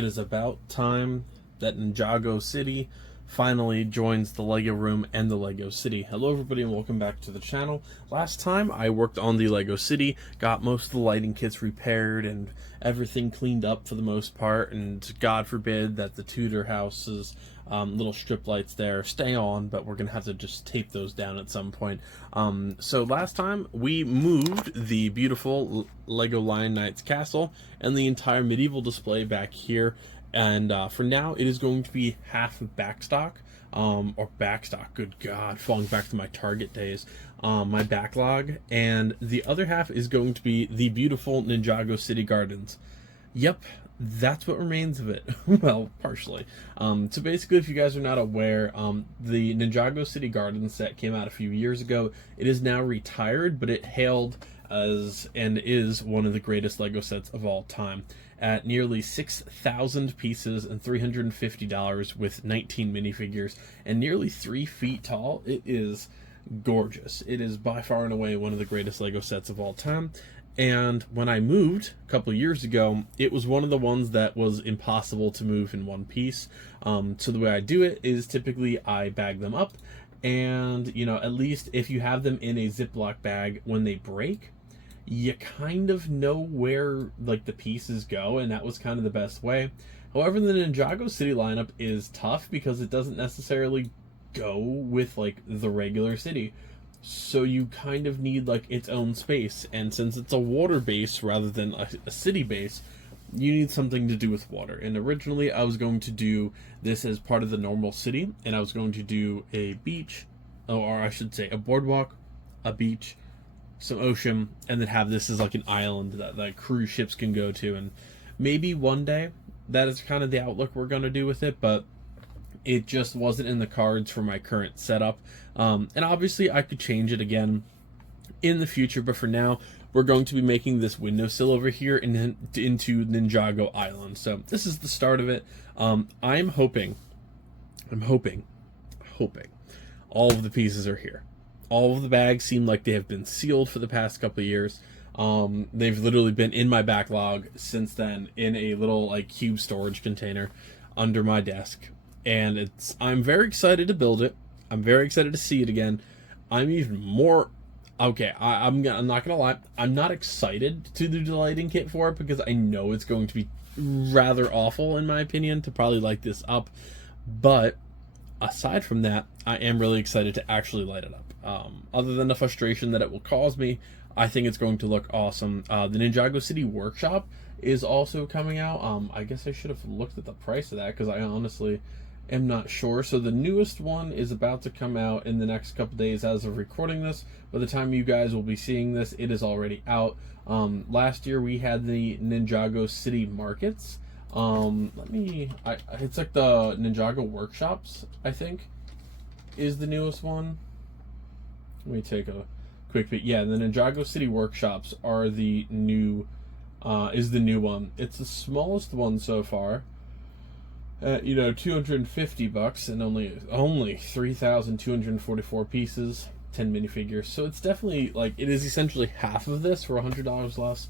it is about time that Ninjago City finally joins the Lego Room and the Lego City. Hello everybody and welcome back to the channel. Last time I worked on the Lego City, got most of the lighting kits repaired and everything cleaned up for the most part, and God forbid that the Tudor house's little strip lights there stay on, but we're gonna have to just tape those down at some point. So last time we moved the beautiful Lego Lion Knight's castle and the entire medieval display back here, and for now it is going to be half backstock, or backstock, good God, falling back to my Target days, my backlog, and the other half is going to be the beautiful Ninjago City Gardens. Yep, that's what remains of it. Well, partially. So basically, if you guys are not aware, the Ninjago City Gardens set came out a few years ago. It is now retired, but it hailed as and is one of the greatest Lego sets of all time. At nearly 6,000 pieces and $350 with 19 minifigures and nearly 3 feet tall, it is gorgeous. It is by far and away one of the greatest Lego sets of all time. And when I moved a couple years ago, it was one of the ones that was impossible to move in one piece. So the way I do it is typically I bag them up, and you know, at least if you have them in a Ziploc bag, when they break, you kind of know where like the pieces go, and that was kind of the best way. However, the Ninjago City lineup is tough because it doesn't necessarily go with like the regular city. So you kind of need like its own space, and since it's a water base rather than a city base, you need something to do with water. And originally I was going to do this as part of the normal city, and I was going to do a beach, or I should say a boardwalk, a beach, some ocean, and then have this as like an island that like cruise ships can go to. And maybe one day that is kind of the outlook we're going to do with it, but it just wasn't in the cards for my current setup. And obviously I could change it again in the future, but for now we're going to be making this windowsill over here into Ninjago Island. So this is the start of it. I'm hoping all of the pieces are here. All of the bags seem like they have been sealed for the past couple of years. They've literally been in my backlog since then in a little like cube storage container under my desk. And I'm very excited to build it. I'm very excited to see it again. I'm even more, okay, I'm not gonna lie, I'm not excited to do the lighting kit for it because I know it's going to be rather awful, in my opinion, to probably light this up. But aside from that, I am really excited to actually light it up. Other than the frustration that it will cause me, I think it's going to look awesome. The Ninjago City Workshop is also coming out. I guess I should have looked at the price of that because I honestly am not sure. So the newest one is about to come out in the next couple days as of recording this. By the time you guys will be seeing this, it is already out. Last year we had the Ninjago City Markets. It's like the Ninjago Workshops, I think, is the newest one. Let me take a quick peek. Yeah, the Ninjago City Workshops are the new, is the new one. It's the smallest one so far. You know, $250 and only 3,244 pieces, 10 minifigures. So it's definitely like, it is essentially half of this for $100 less,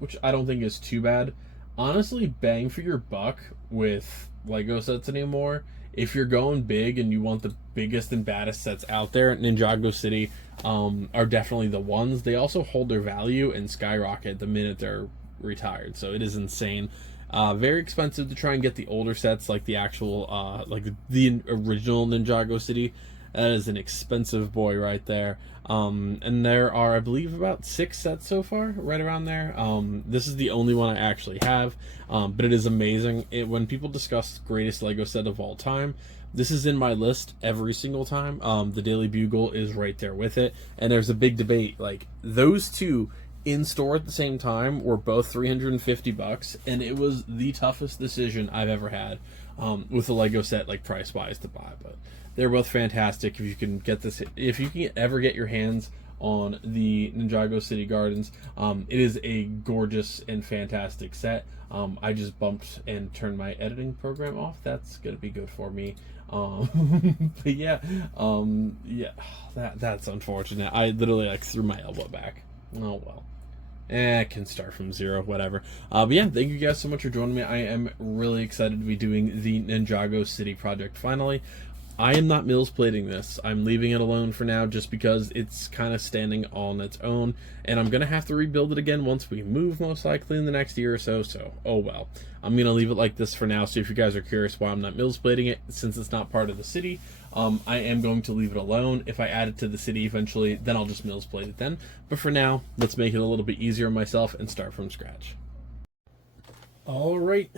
which I don't think is too bad. Honestly, bang for your buck with Lego sets anymore. If you're going big and you want the biggest and baddest sets out there, Ninjago City are definitely the ones. They also hold their value and skyrocket the minute they're retired. So it is insane. Very expensive to try and get the older sets, like the actual, like the original Ninjago City. That is an expensive boy right there. And there are, I believe, about 6 sets so far, right around there. This is the only one I actually have, but it is amazing. When people discuss greatest Lego set of all time, this is in my list every single time. The Daily Bugle is right there with it, and there's a big debate. Like, those two in store at the same time were both $350, and it was the toughest decision I've ever had with a Lego set, like price-wise, to buy. But they're both fantastic. If you can get this, if you can ever get your hands on the Ninjago City Gardens, it is a gorgeous and fantastic set. I just bumped and turned my editing program off. That's gonna be good for me. But yeah, that's unfortunate. I literally like threw my elbow back. Oh well. I can start from zero, whatever. But yeah, thank you guys so much for joining me. I am really excited to be doing the Ninjago City project finally. I am not Mills plating this. I'm leaving it alone for now just because it's kind of standing on its own, and I'm going to have to rebuild it again once we move, most likely in the next year or so, oh well. I'm going to leave it like this for now, so if you guys are curious why I'm not Mills plating it, since it's not part of the city, I am going to leave it alone. If I add it to the city eventually, then I'll just Mills plate it then. But for now, let's make it a little bit easier on myself and start from scratch. Alright,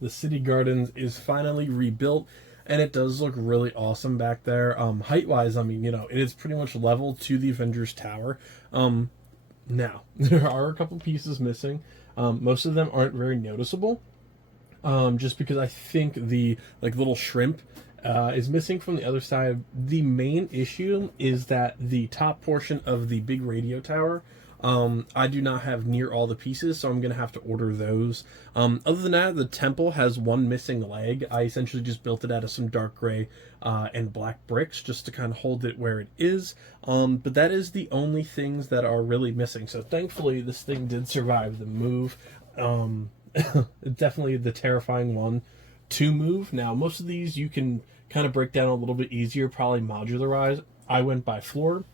the city gardens is finally rebuilt. And it does look really awesome back there. Height-wise, I mean, you know, it is pretty much level to the Avengers Tower. Now, there are a couple pieces missing. Most of them aren't very noticeable. Just because I think the, little shrimp is missing from the other side. The main issue is that the top portion of the big radio tower, I do not have near all the pieces, so I'm going to have to order those. Other than that, the temple has one missing leg. I essentially just built it out of some dark gray and black bricks just to kind of hold it where it is. But that is the only things that are really missing. So thankfully, this thing did survive the move. Definitely the terrifying one to move. Now, most of these you can kind of break down a little bit easier, probably modularize. I went by floor.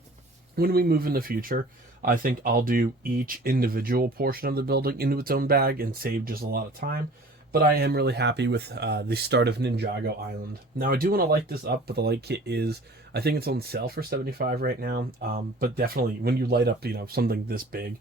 When we move in the future, I think I'll do each individual portion of the building into its own bag and save just a lot of time. But I am really happy with the start of Ninjago Island. Now, I do want to light this up, but the light kit is, I think it's on sale for $75 right now. But definitely, when you light up, something this big,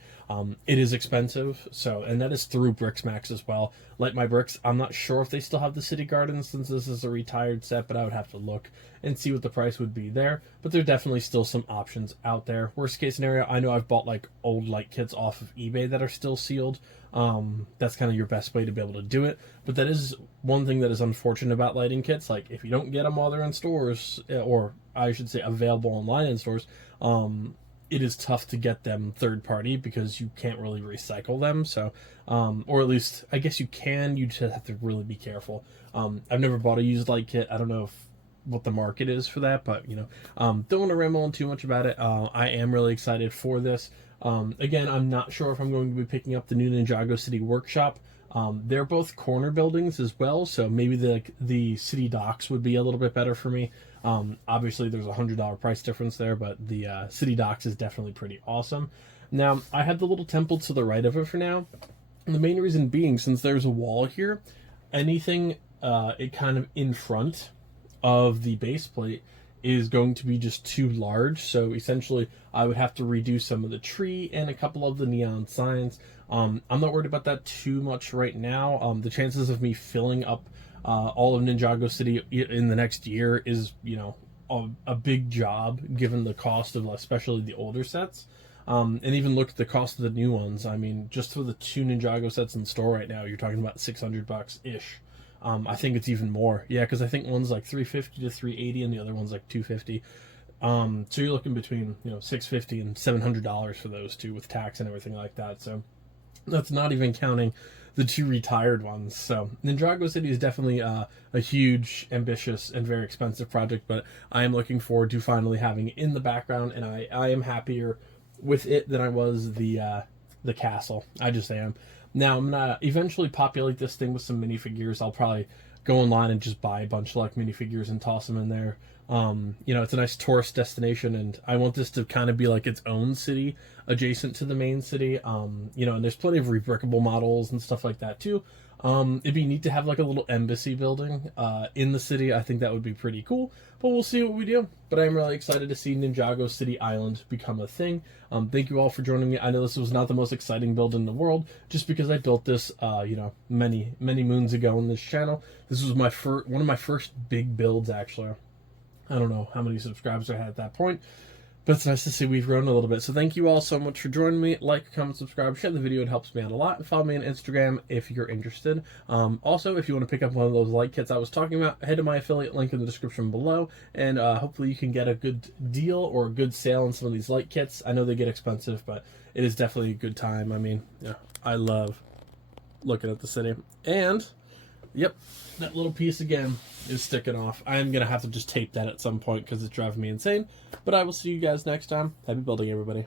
it is expensive. So, and that is through Brixmax as well. Light My Bricks, I'm not sure if they still have the City Gardens since this is a retired set, but I would have to look and see what the price would be there. But there are definitely still some options out there. Worst case scenario, I know I've bought old light kits off of eBay that are still sealed. That's kind of your best way to be able to do it. But that is one thing that is unfortunate about lighting kits. If you don't get them while they're in stores, or I should say available online in stores, it is tough to get them third party because you can't really recycle them. So, or at least I guess you can, you just have to really be careful. I've never bought a used light kit. I don't know what the market is for that, but don't want to ramble on too much about it. I am really excited for this. Again, I'm not sure if I'm going to be picking up the new Ninjago City Workshop. They're both corner buildings as well, so maybe the city docks would be a little bit better for me. Obviously, there's a $100 price difference there, but the city docks is definitely pretty awesome. Now, I have the little temple to the right of it for now. And the main reason being, since there's a wall here, anything it kind of in front of the base plate is going to be just too large. So essentially, I would have to redo some of the tree and a couple of the neon signs. I'm not worried about that too much right now. The chances of me filling up all of Ninjago City in the next year is, a big job given the cost of especially the older sets. And even look at the cost of the new ones. I mean, just for the 2 Ninjago sets in the store right now, you're talking about $600-ish. I think it's even more. Yeah, because I think one's $350 to $380 and the other one's $250. So you're looking between $650 and $700 for those two with tax and everything like that. So that's not even counting the 2 retired ones. So Ninjago City is definitely a huge, ambitious, and very expensive project, but I am looking forward to finally having it in the background, and I am happier with it than I was the castle. I just am. Now, I'm going to eventually populate this thing with some minifigures. I'll probably go online and just buy a bunch of minifigures and toss them in there. It's a nice tourist destination, and I want this to kind of be its own city adjacent to the main city. And there's plenty of rebrickable models and stuff like that too. It'd be neat to have a little embassy building in the city. I think that would be pretty cool, but we'll see what we do. But I'm really excited to see Ninjago City Island become a thing. Thank you all for joining me. I know this was not the most exciting build in the world, just because I built this, many moons ago on this channel. This was one of my first big builds, actually. I don't know how many subscribers I had at that point, but it's nice to see we've grown a little bit. So thank you all so much for joining me. Like, comment, subscribe, share the video. It helps me out a lot. And follow me on Instagram if you're interested. Also, if you want to pick up one of those light kits I was talking about, head to my affiliate link in the description below, and hopefully you can get a good deal or a good sale on some of these light kits. I know they get expensive, but it is definitely a good time. I mean, I love looking at the city. And yep, that little piece again is sticking off. I'm going to have to just tape that at some point because it's driving me insane. But I will see you guys next time. Happy building, everybody.